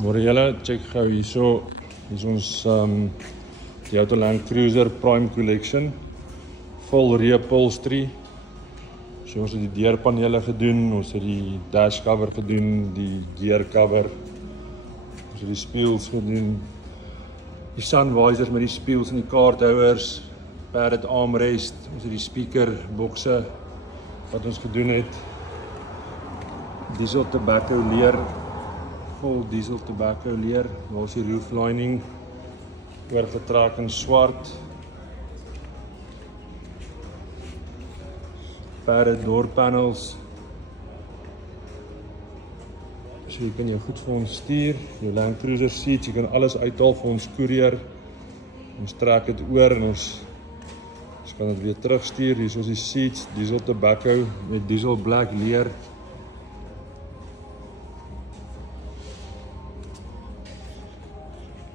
Môre julle, check gou hierso. Hier is ons Toyota Land Cruiser Prime Collection. Vol reupholstery. So ons het die deurpanele gedoen, ons het die dashcover gedoen, die deurcover. Ons het die spieëls gedoen. Die sun visors met die spieëls en die kaarthouers, padded armrest, ons het die speaker bokse wat ons gedoen het. Diesel tobacco leer, vol diesel tobacco leer. Daar is die roof lining oorgetrek in swart. Padded door panels. So jy kan jou goed vir ons stuur, jou Land Cruiser seats, jy kan alles uithaal vir ons courier. Ons trek dit oor en ons kan dit weer terugstuur. Hier is ons die seats, diesel tobacco met diesel black leer.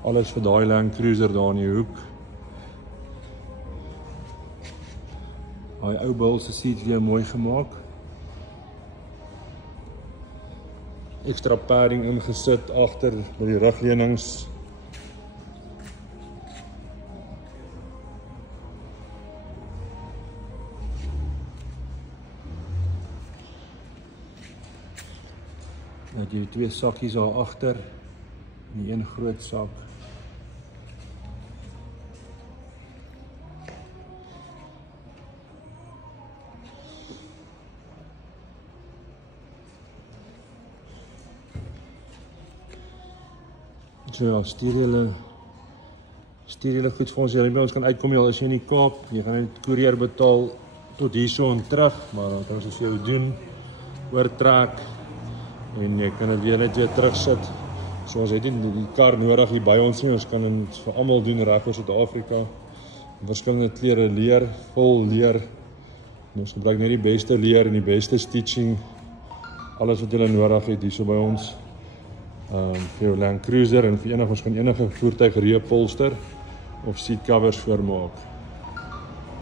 Alles vir daai Land Cruiser daar in die hoek. Daai ou bil se seats weer mooi gemaak. Extra padding ingesit agter by die rugleunings. Nou jy twee sakkies daar agter en die een groot sak. So ja, stuur julle goed vir ons. Julle by ons kan uitkom al as jy in die Kaap. Jy gaan net courier betaal tot hierso en terug, maar dan kan ons vir jou doen, oortrek en jy kan dit weer net weer terugsit. So ons het nie die kar nodig hier by ons nie. Ons kan dit vir almal doen reg oor Suid-Afrika. Verskillende kleure leer, vol leer. En ons gebruik net die beste leer en die beste stitching. Alles wat julle nodig het hierso by ons. Vir jou Land Cruiser en vir ons kan enige voertuig reupholster of seat covers voormaak.